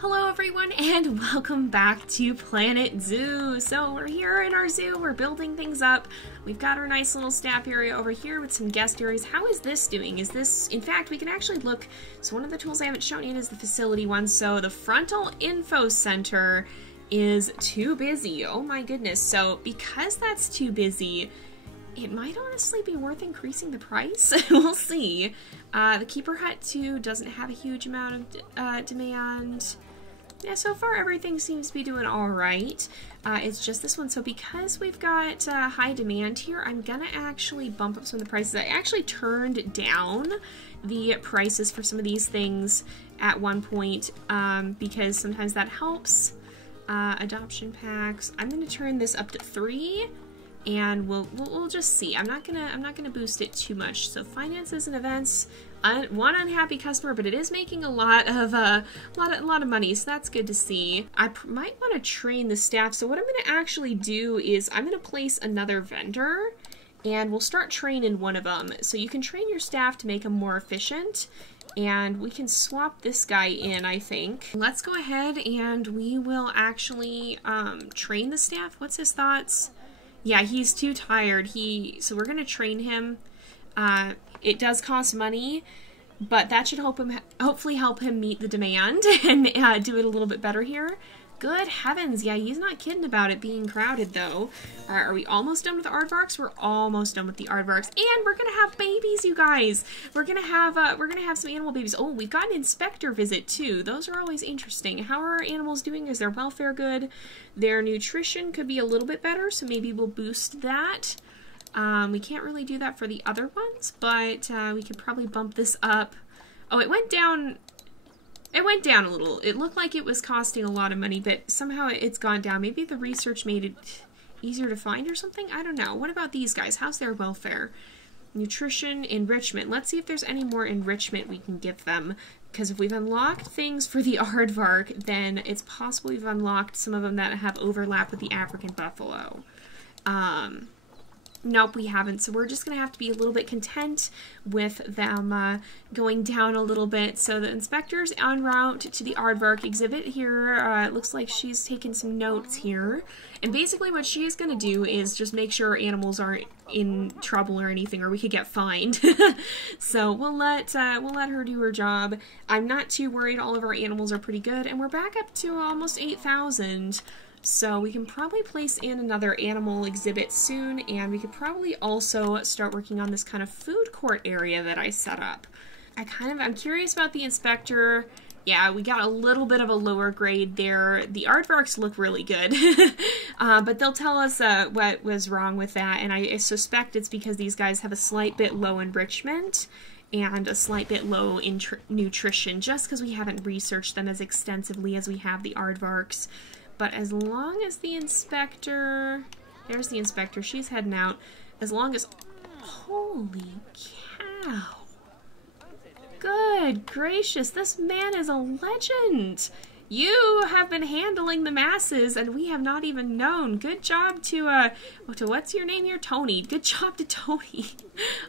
Hello everyone and welcome back to Planet Zoo. So we're here in our zoo, we're building things up. We've got our nice little staff area over here with some guest areas. How is this doing? Is this, in fact, we can actually look, so one of the tools I haven't shown yet is the facility one. So the frontal info center is too busy. Oh my goodness. So because that's too busy, it might honestly be worth increasing the price. We'll see. The Keeper Hut 2 doesn't have a huge amount of demand. Yeah, so far everything seems to be doing alright. It's just this one. So because we've got high demand here, I'm gonna actually bump up some of the prices. I actually turned down the prices for some of these things at one point because sometimes that helps. Adoption packs. I'm gonna turn this up to 3. And we'll just see. I'm not gonna boost it too much. So finances and events, one unhappy customer, but it is making a lot of money, so that's good to see. I might want to train the staff. So what I'm gonna actually do is I'm gonna place another vendor, and we'll start training one of them. So you can train your staff to make them more efficient. And we can swap this guy in, I think. Let's go ahead and we will actually train the staff. What's his thoughts? Yeah, he's too tired. So we're gonna train him. It does cost money, but that should hopefully help him meet the demand and do it a little bit better here. Good heavens, yeah, he's not kidding about it being crowded though. Are we almost done with the aardvarks? We're almost done with the aardvarks, and we're gonna have babies, you guys. We're gonna have some animal babies. Oh, we've got an inspector visit too. Those are always interesting. How are our animals doing? Is their welfare good? Their nutrition could be a little bit better, so maybe we'll boost that. We can't really do that for the other ones, but we could probably bump this up. Oh, it went down. It went down a little. It looked like it was costing a lot of money, but somehow it's gone down. Maybe the research made it easier to find or something? I don't know. What about these guys? How's their welfare? Nutrition, enrichment. Let's see if there's any more enrichment we can give them. Because if we've unlocked things for the aardvark, then it's possible we've unlocked some of them that have overlap with the African buffalo. Nope, we haven't. So we're just going to have to be a little bit content with them going down a little bit. So the inspector's en route to the aardvark exhibit here. It looks like she's taking some notes here. And basically what she's going to do is just make sure animals aren't in trouble or anything, or we could get fined. So we'll let her do her job. I'm not too worried. All of our animals are pretty good. And we're back up to almost 8,000. So we can probably place in another animal exhibit soon, and we could probably also start working on this kind of food court area that I set up. I'm curious about the inspector. Yeah, we got a little bit of a lower grade there. The aardvarks look really good, but they'll tell us what was wrong with that, and I suspect it's because these guys have a slight bit low enrichment and a slight bit low in nutrition, just because we haven't researched them as extensively as we have the aardvarks. But as long as the inspector, there's the inspector, she's heading out. As long as, holy cow. Good gracious, this man is a legend. You have been handling the masses and we have not even known. Good job to what's your name here? Tony. Good job to Tony.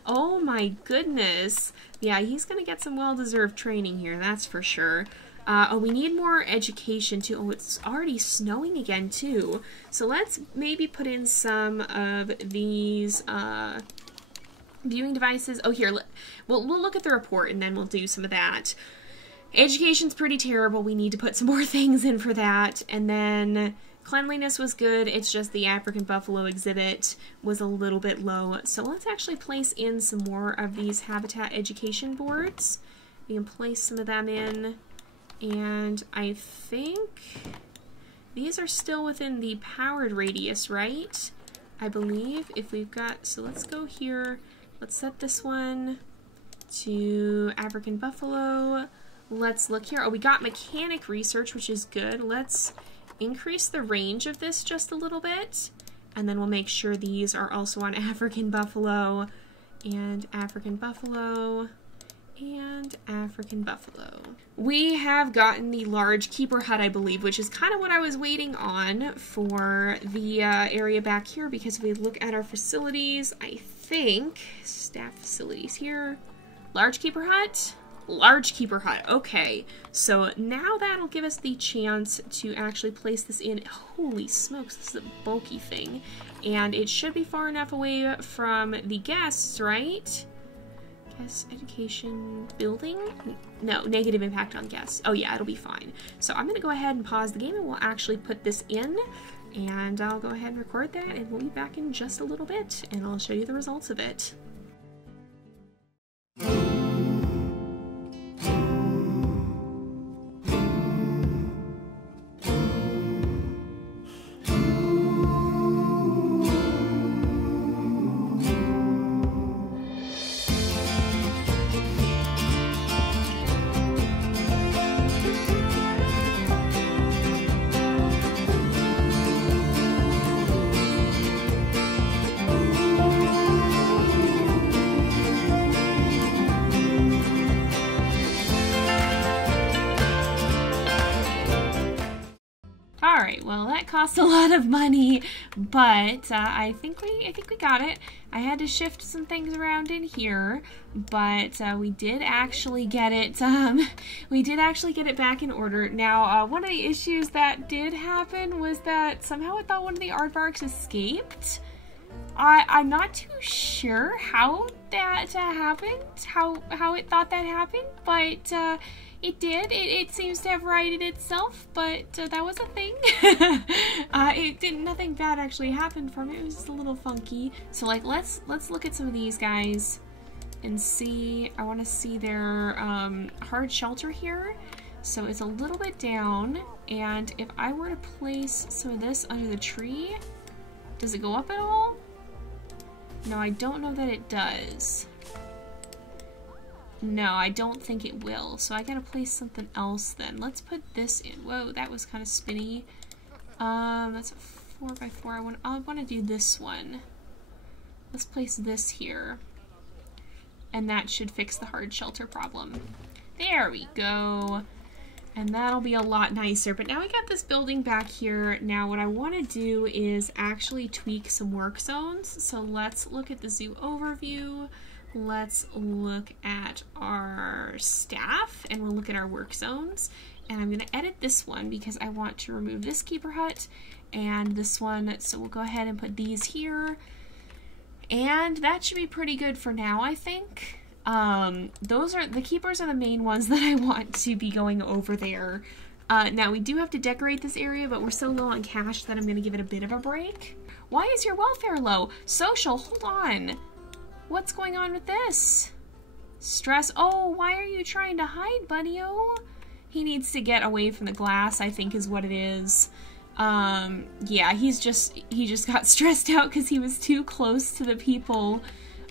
Oh my goodness. Yeah, he's gonna get some well-deserved training here, that's for sure. Oh, we need more education too. Oh, it's already snowing again too. So let's maybe put in some of these viewing devices. Oh, here, we'll look at the report and then we'll do some of that. Education's pretty terrible. We need to put some more things in for that. And then cleanliness was good. It's just the African buffalo exhibit was a little bit low. So let's actually place in some more of these habitat education boards. We can place some of them in. And I think these are still within the powered radius, right? I believe if we've got, so let's go here. Let's set this one to African buffalo. Let's look here. Oh, we got mechanic research, which is good. Let's increase the range of this just a little bit. And then we'll make sure these are also on African buffalo and African buffalo. And African buffalo. We have gotten the large keeper hut, I believe, which is kind of what I was waiting on for the area back here, because if we look at our facilities, I think, staff facilities here, large keeper hut, Large keeper hut. Okay, so now that'll give us the chance to actually place this in. Holy smokes, this is a bulky thing. And it should be far enough away from the guests, right? Guest education building? No, negative impact on guests. Oh yeah, it'll be fine. So I'm gonna go ahead and pause the game and we'll actually put this in. And I'll go ahead and record that and we'll be back in just a little bit and I'll show you the results of it. Alright, well that cost a lot of money, but I think we got it. I had to shift some things around in here, but we did actually get it. We did actually get it back in order. Now, one of the issues that did happen was that somehow I thought one of the aardvarks escaped. I'm not too sure how that happened, how it thought that happened, but it did. It seems to have righted itself, but that was a thing. Nothing bad actually happened from it. It was just a little funky. So like, let's look at some of these guys and see. I want to see their hard shelter here. So it's a little bit down, and if I were to place some of this under the tree, does it go up at all? No, I don't know that it does. No, I don't think it will. So I gotta place something else then. Let's put this in. Whoa, that was kind of spinny. That's a 4x4. I want to do this one. Let's place this here. And that should fix the hard shelter problem. There we go. And that'll be a lot nicer. But now we got this building back here. Now what I want to do is actually tweak some work zones. So let's look at the zoo overview. Let's look at our staff and we'll look at our work zones. And I'm going to edit this one because I want to remove this keeper hut and this one. So we'll go ahead and put these here. And that should be pretty good for now, I think. The keepers are the main ones that I want to be going over there. Now we do have to decorate this area, but we're so low on cash that I'm going to give it a bit of a break. Why is your welfare low? Social, hold on. What's going on with this? Stress. Oh, why are you trying to hide, buddy-o? He needs to get away from the glass, I think is what it is. Yeah, he just got stressed out because he was too close to the people.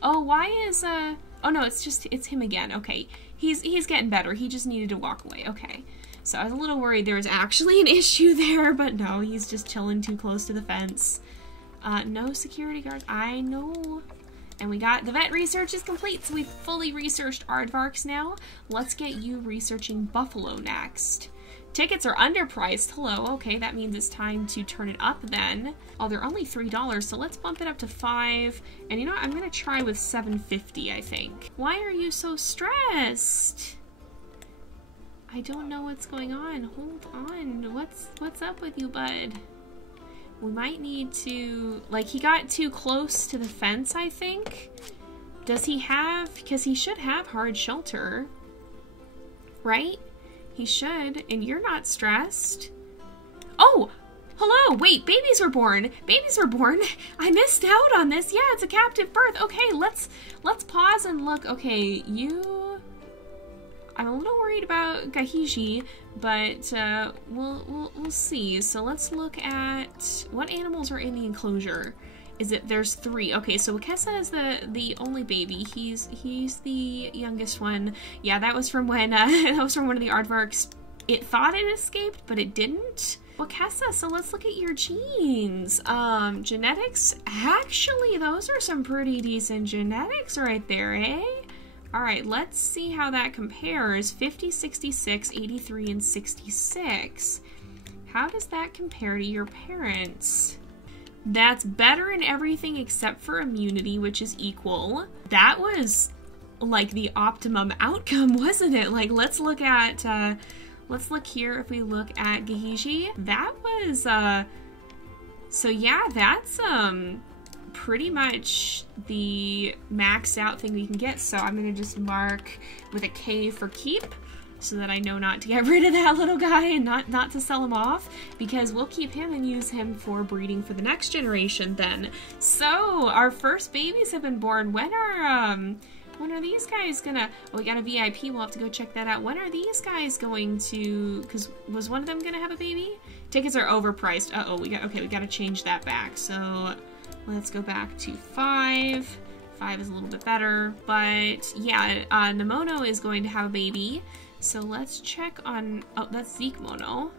Oh, why is, oh no, it's him again. Okay, he's getting better. He just needed to walk away. Okay, so I was a little worried there was actually an issue there, but no, he's just chilling too close to the fence. No security guards. I know. And we got, the vet research is complete, so we've fully researched aardvarks now. Let's get you researching buffalo next. Tickets are underpriced. Hello. Okay, that means it's time to turn it up then. Oh, they're only $3, so let's bump it up to $5. And you know what? I'm gonna try with $7.50, I think. Why are you so stressed? I don't know what's going on. Hold on. What's up with you, bud? We might need to, like, he got too close to the fence, I think. Does he have, because he should have hard shelter, right? He should, and you're not stressed. Oh, hello, wait, babies were born. Babies were born. I missed out on this. Yeah, it's a captive birth. Okay, let's pause and look. Okay, I'm a little worried about Gahiji, but we'll see. So let's look at what animals are in the enclosure. There's 3. Okay, so Wakessa is the only baby. He's the youngest one. Yeah, that was from when that was from one of the aardvarks. It thought it escaped, but it didn't. Wakessa, so let's look at your genes. Genetics. Actually, those are some pretty decent genetics right there, eh? Alright, let's see how that compares. 50, 66, 83, and 66. How does that compare to your parents? That's better in everything except for immunity, which is equal. That was like the optimum outcome, wasn't it? Like, let's look at, let's look here. If we look at Gahiji, that was, so yeah, that's, pretty much the maxed out thing we can get. So I'm gonna just mark with a K for keep, so that I know not to get rid of that little guy and not to sell him off, because we'll keep him and use him for breeding for the next generation then. So our first babies have been born. When are these guys gonna, well, we got a VIP, we'll have to go check that out. When are these guys going to, because was one of them gonna have a baby? Tickets are overpriced. Uh-oh, we gotta change that back. So let's go back to 5. 5 is a little bit better, but yeah, Nemono is going to have a baby. So let's check on, oh, that's Zeke Mono.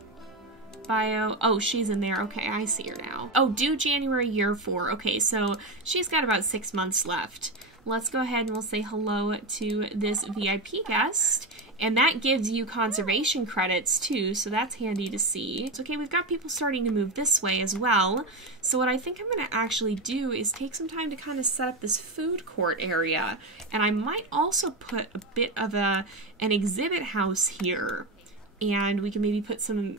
Bio, oh, she's in there. Okay, I see her now. Oh, due January year 4. Okay, so she's got about 6 months left. Let's go ahead and we'll say hello to this VIP guest. And that gives you conservation credits too, so that's handy to see. It's okay, we've got people starting to move this way as well. So what I think I'm gonna actually do is take some time to kind of set up this food court area. And I might also put a bit of an exhibit house here. And we can maybe put some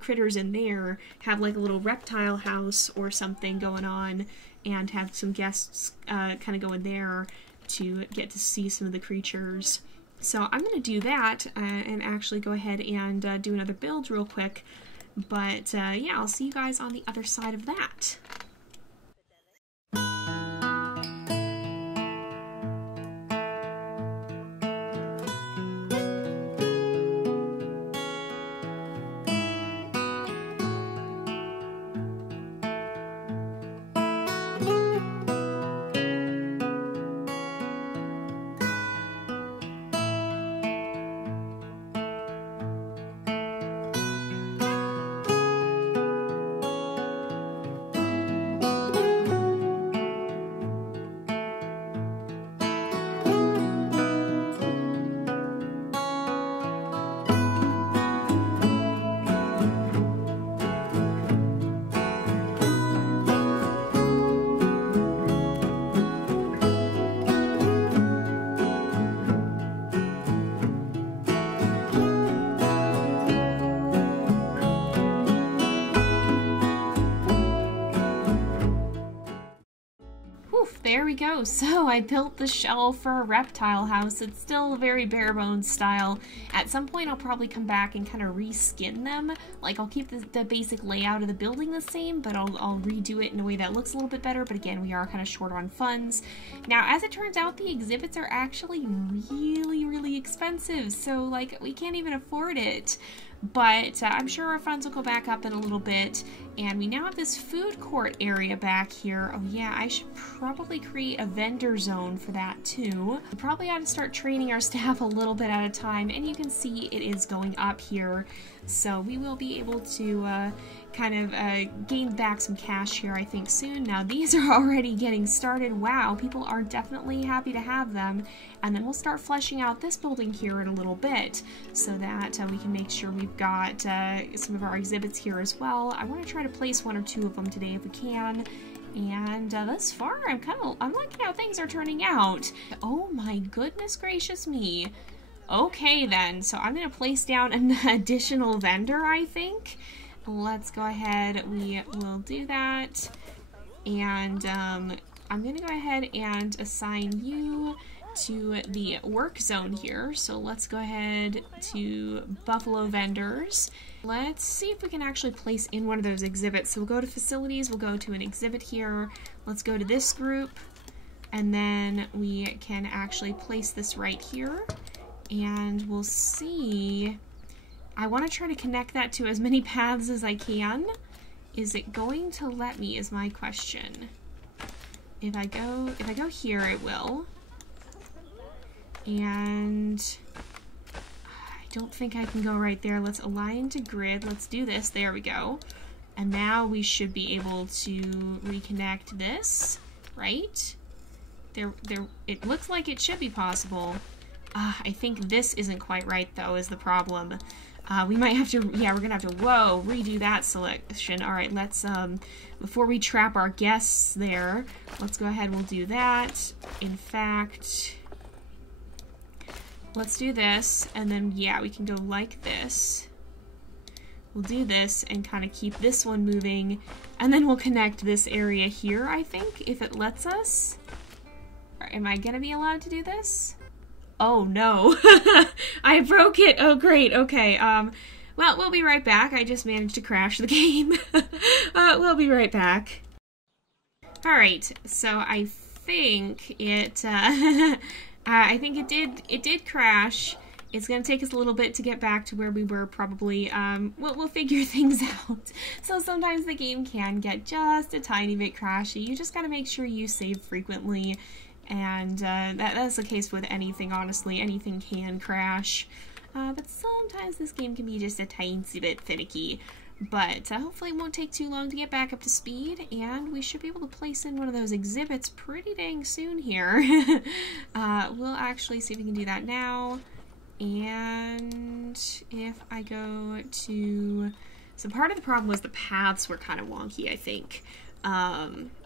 critters in there, have like a little reptile house or something going on, and have some guests kind of go in there to get to see some of the creatures. So I'm going to do that and actually go ahead and do another build real quick. But yeah, I'll see you guys on the other side of that. There we go. So I built the shell for a reptile house. It's still a very bare bones style. At some point I'll probably come back and kind of reskin them. Like, I'll keep the basic layout of the building the same, but I'll redo it in a way that looks a little bit better. But again, we are kind of short on funds. Now, as it turns out, the exhibits are actually really, really expensive. So, like, we can't even afford it. But I'm sure our funds will go back up in a little bit. And we now have this food court area back here. Oh yeah, I should probably create a vendor zone for that too. We probably ought to start training our staff a little bit at a time. And you can see it is going up here. So we will be able to kind of gain back some cash here, I think, soon. Now, these are already getting started. Wow, people are definitely happy to have them. And then we'll start fleshing out this building here in a little bit so that we can make sure we've got some of our exhibits here as well. I want to try to place 1 or 2 of them today if we can. And thus far, I'm liking how things are turning out. Oh my goodness gracious me. Okay then, so I'm going to place down an additional vendor, I think. Let's go ahead, we will do that. And I'm going to go ahead and assign you to the work zone here. So let's go ahead to Buffalo Vendors. Let's see if we can actually place in one of those exhibits. So we'll go to facilities, we'll go to an exhibit here. Let's go to this group, and then we can actually place this right here. And we'll see. I want to try to connect that to as many paths as I can. Is it going to let me, is my question. If I go here, it will. And I don't think I can go right there. Let's align to grid. Let's do this. There we go. And now we should be able to reconnect this, right? It looks like it should be possible. I think this isn't quite right, though, is the problem. We might have to, yeah, we're gonna have to, whoa, redo that selection. All right, let's, before we trap our guests there, let's go ahead, we'll do that. In fact, let's do this, and then yeah, we can go like this. We'll do this and kind of keep this one moving, and then we'll connect this area here, I think, if it lets us. Am I gonna be allowed to do this? Oh no, I broke it. Oh great, okay. Well, we'll be right back. I just managed to crash the game. We'll be right back. Alright, so I think it, I think it did crash. It's gonna take us a little bit to get back to where we were probably. We'll figure things out. So sometimes the game can get just a tiny bit crashy. You just gotta make sure you save frequently. And that's the case with anything, honestly. Anything can crash. But sometimes this game can be just a tiny bit finicky. But hopefully it won't take too long to get back up to speed, and we should be able to place in one of those exhibits pretty dang soon here. We'll actually see if we can do that now. And if I go to... So part of the problem was the paths were kind of wonky, I think.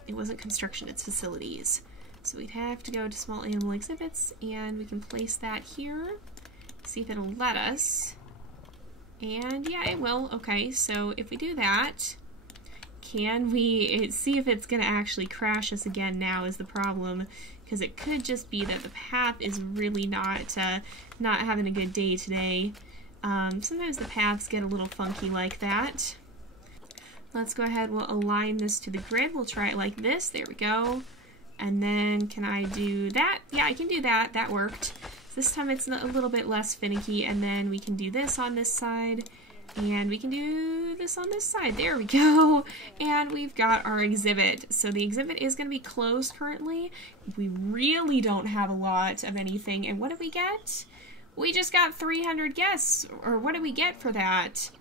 It wasn't construction, it's facilities. So we'd have to go to small animal exhibits, and we can place that here. See if it'll let us. And yeah, it will. Okay, so if we do that, can we see if it's going to actually crash us again now is the problem. Because it could just be that the path is really not having a good day today. Sometimes the paths get a little funky like that. Let's go ahead, we'll align this to the grid. We'll try it like this. There we go. And then can I do that? Yeah, I can do that. That worked. This time it's a little bit less finicky, and then we can do this on this side, and we can do this on this side. There we go. And we've got our exhibit. So the exhibit is going to be closed currently. We really don't have a lot of anything. And what did we get? We just got 300 guests. Or what did we get for that?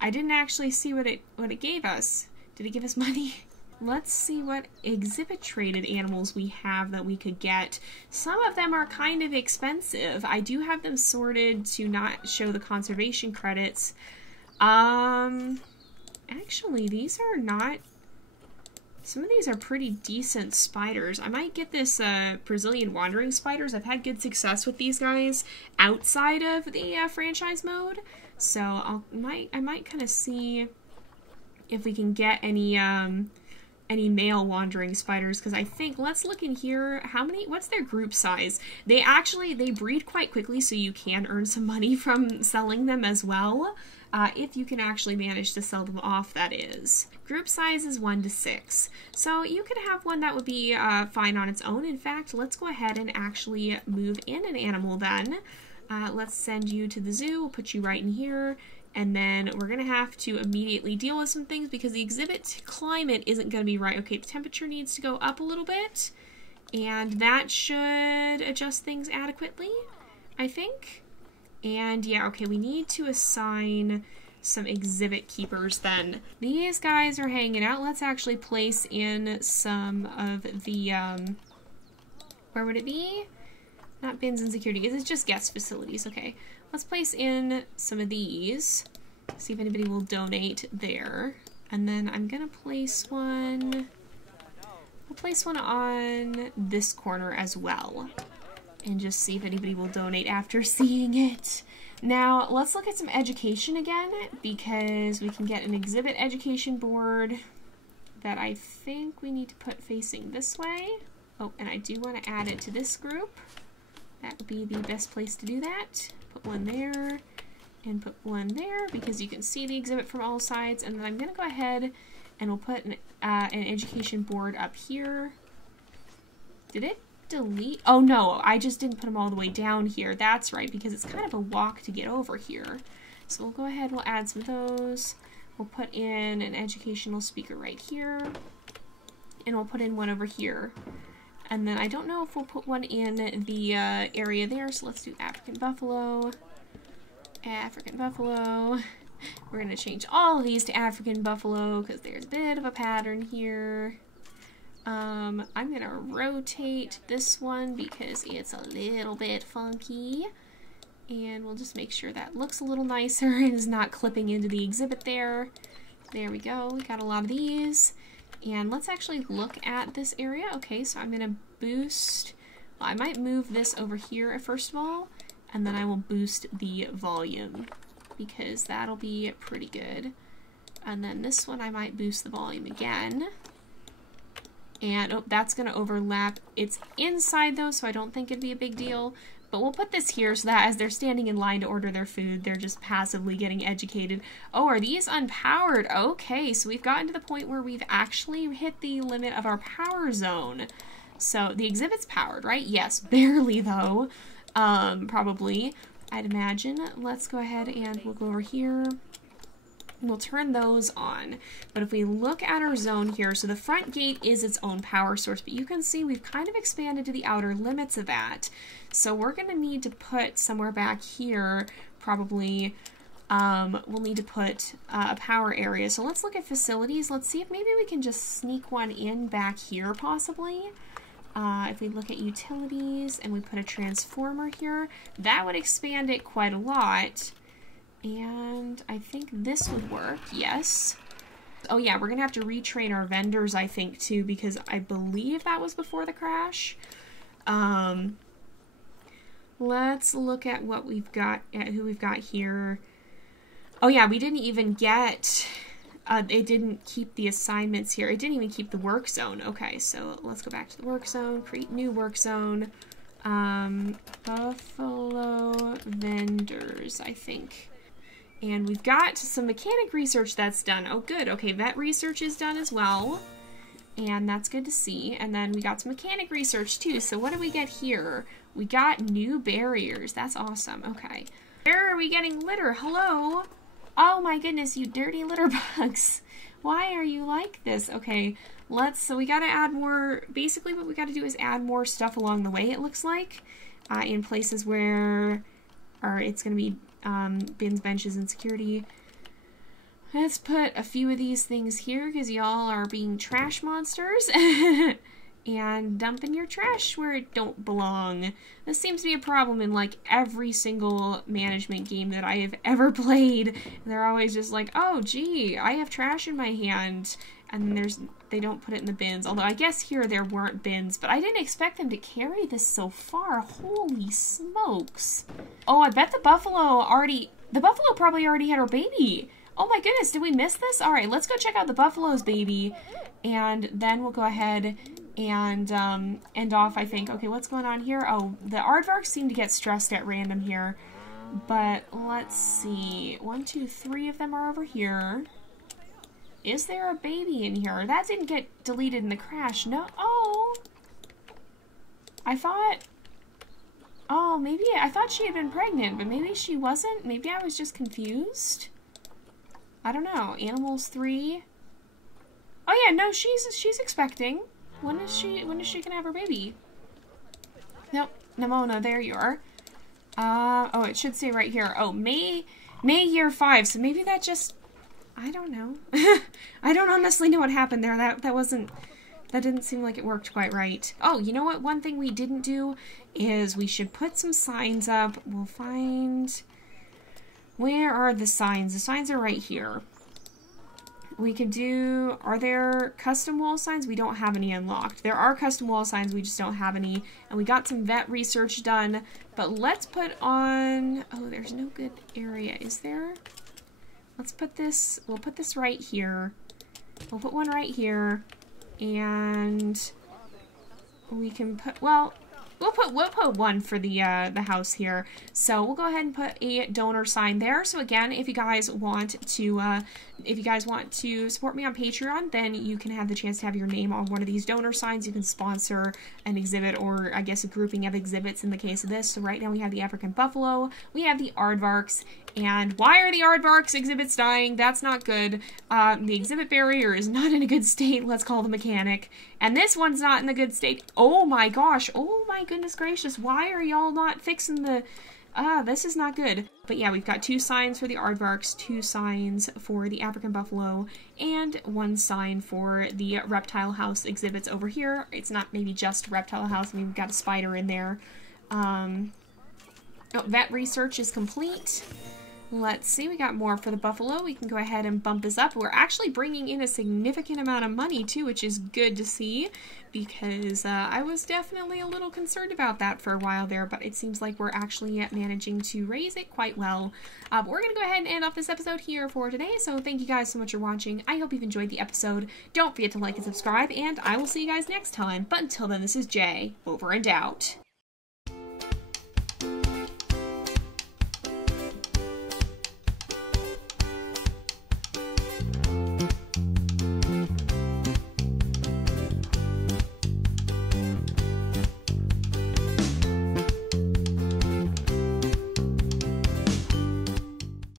I didn't actually see what it gave us. Did it give us money? Let's see what exhibit traded animals we have that we could get. Some of them are kind of expensive. I do have them sorted to not show the conservation credits. Actually, these are not... Some of these are pretty decent spiders. I might get this Brazilian wandering spiders. I've had good success with these guys outside of the franchise mode. So I might kind of see if we can get any male wandering spiders, because I think, let's look in here, what's their group size? They breed quite quickly, so you can earn some money from selling them as well, if you can actually manage to sell them off, that is. Group size is 1 to 6, so you could have one that would be fine on its own. In fact, let's go ahead and actually move in an animal then. Let's send you to the zoo, we'll put you right in here. And then we're going to have to immediately deal with some things because the exhibit climate isn't going to be right. Okay, the temperature needs to go up a little bit. And that should adjust things adequately, I think. And yeah, okay, we need to assign some exhibit keepers then. These guys are hanging out. Let's actually place in some of the, where would it be? Not bins and security, it's just guest facilities, okay. Let's place in some of these, see if anybody will donate there. And then I'm gonna place one, we'll place one on this corner as well. And just see if anybody will donate after seeing it. Now, let's look at some education again, because we can get an exhibit education board that I think we need to put facing this way. Oh, and I do want to add it to this group. That would be the best place to do that. Put one there, and put one there, because you can see the exhibit from all sides. And then I'm going to go ahead and we'll put an education board up here. Did it delete? Oh no, I just didn't put them all the way down here. That's right, because it's kind of a walk to get over here. So we'll go ahead, we'll add some of those. We'll put in an educational speaker right here. And we'll put in one over here. And then I don't know if we'll put one in the area there, so let's do African buffalo. African buffalo. We're going to change all of these to African buffalo because there's a bit of a pattern here. I'm going to rotate this one because it's a little bit funky. And we'll just make sure that looks a little nicer and is not clipping into the exhibit there. There we go, we got a lot of these. And let's actually look at this area. Okay, so I'm going to boost, well, I might move this over here first of all, and then I will boost the volume because that'll be pretty good. And then this one I might boost the volume again. And oh, that's going to overlap. It's inside though, so I don't think it'd be a big deal. But we'll put this here so that as they're standing in line to order their food, they're just passively getting educated. Oh, are these unpowered? Okay, so we've gotten to the point where we've actually hit the limit of our power zone. So the exhibit's powered, right? Yes, barely though. Probably, I'd imagine. Let's go ahead and we'll go over here. We'll turn those on. But if we look at our zone here, so the front gate is its own power source, but you can see we've kind of expanded to the outer limits of that. So we're going to need to put somewhere back here, probably, we'll need to put a power area. So let's look at facilities. Let's see if maybe we can just sneak one in back here, possibly. If we look at utilities and we put a transformer here, that would expand it quite a lot. And I think this would work, yes. Oh yeah, we're gonna have to retrain our vendors, I think, too, because I believe that was before the crash. Let's look at what we've got, at who we've got here. Oh yeah, we didn't even get, it didn't keep the assignments here. It didn't even keep the work zone. Okay, so let's go back to the work zone, create new work zone. Buffalo vendors, I think. And we've got some mechanic research that's done. Oh, good. Okay, vet research is done as well. And that's good to see. And then we got some mechanic research too. So what do we get here? We got new barriers. That's awesome. Okay. Where are we getting litter? Hello? Oh my goodness, you dirty litter bugs. Why are you like this? Okay, so we gotta add more, basically what we gotta do is add more stuff along the way, it looks like, in places where it's gonna be bins, benches, and security. Let's put a few of these things here because y'all are being trash monsters and dumping your trash where it don't belong. This seems to be a problem in like every single management game that I have ever played. They're always just like, oh gee, I have trash in my hand, and they don't put it in the bins. Although I guess here there weren't bins, but I didn't expect them to carry this so far. Holy smokes. Oh, I bet the buffalo probably already had her baby. Oh my goodness, did we miss this? All right, let's go check out the buffalo's baby, and then we'll go ahead and end off, I think. Okay, what's going on here? Oh, the aardvarks seem to get stressed at random here, but let's see. 1, 2, 3 of them are over here. Is there a baby in here? That didn't get deleted in the crash. No. Oh, I thought she had been pregnant, but maybe she wasn't. Maybe I was just confused. I don't know. Animals 3. Oh yeah, no, she's expecting. When is she gonna have her baby? Nope, Nimona, there you are. Oh, it should say right here. Oh, May year 5. So maybe that just, I don't know. I don't honestly know what happened there. That didn't seem like it worked quite right. Oh, you know what? One thing we didn't do is we should put some signs up. We'll find, where are the signs? The signs are right here. We could do, are there custom wall signs? We don't have any unlocked. There are custom wall signs, we just don't have any. And we got some vet research done, but let's put on, oh, there's no good area, is there? Let's put this, we'll put this right here. We'll put one right here, and we can put, well, we'll put one for the house here. So we'll go ahead and put a donor sign there. So again, if you guys want to support me on Patreon, then you can have the chance to have your name on one of these donor signs. You can sponsor an exhibit, or I guess a grouping of exhibits in the case of this. So right now we have the African buffalo, we have the aardvarks, and why are the aardvarks exhibits dying? That's not good. The exhibit barrier is not in a good state. Let's call the mechanic. And this one's not in a good state. Oh my gosh. Oh my goodness gracious. Why are y'all not fixing the... this is not good. But yeah, we've got 2 signs for the aardvarks, 2 signs for the African buffalo, and 1 sign for the reptile house exhibits over here. It's not maybe just reptile house. I mean, we've got a spider in there. Oh, vet research is complete. Let's see, we got more for the buffalo. We can go ahead and bump this up. We're actually bringing in a significant amount of money too, which is good to see, because I was definitely a little concerned about that for a while there, but it seems like we're actually managing to raise it quite well. But we're going to go ahead and end off this episode here for today, so thank you guys so much for watching. I hope you've enjoyed the episode. Don't forget to like and subscribe, and I will see you guys next time. But until then, this is Jay, over and out.